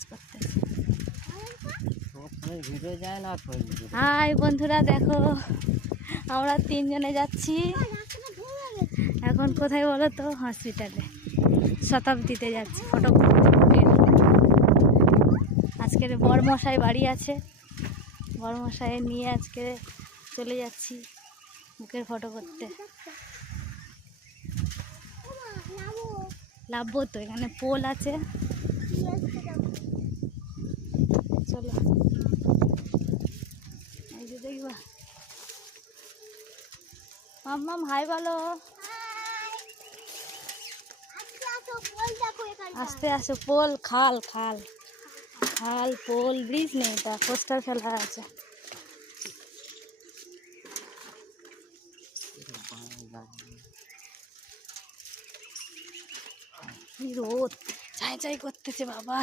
কাজ করতেছে। হাই বন্ধুরা, দেখো আমরা 3 জনে যাচ্ছি এখন। কোথায় বলো তো? হসপিটালে, শতাব্দীতে যাচ্ছি ফটো করতে। আজকের বড়মশাই বাড়ি আছে, বড়মশাই নিয়ে আজকে চলে যাচ্ছি বুকের ফটো করতে। লাভবো তো, এখানে পোল আছে, চলো। এই যে দেখবা, মাম্মাম হাই বলো। আস্তে আসো, পোল খাল খাল খাল, পোল ব্রিজ নেই, তা পোস্টার ফেলা আছে। রোদ চাই চাই করতেছে বাবা।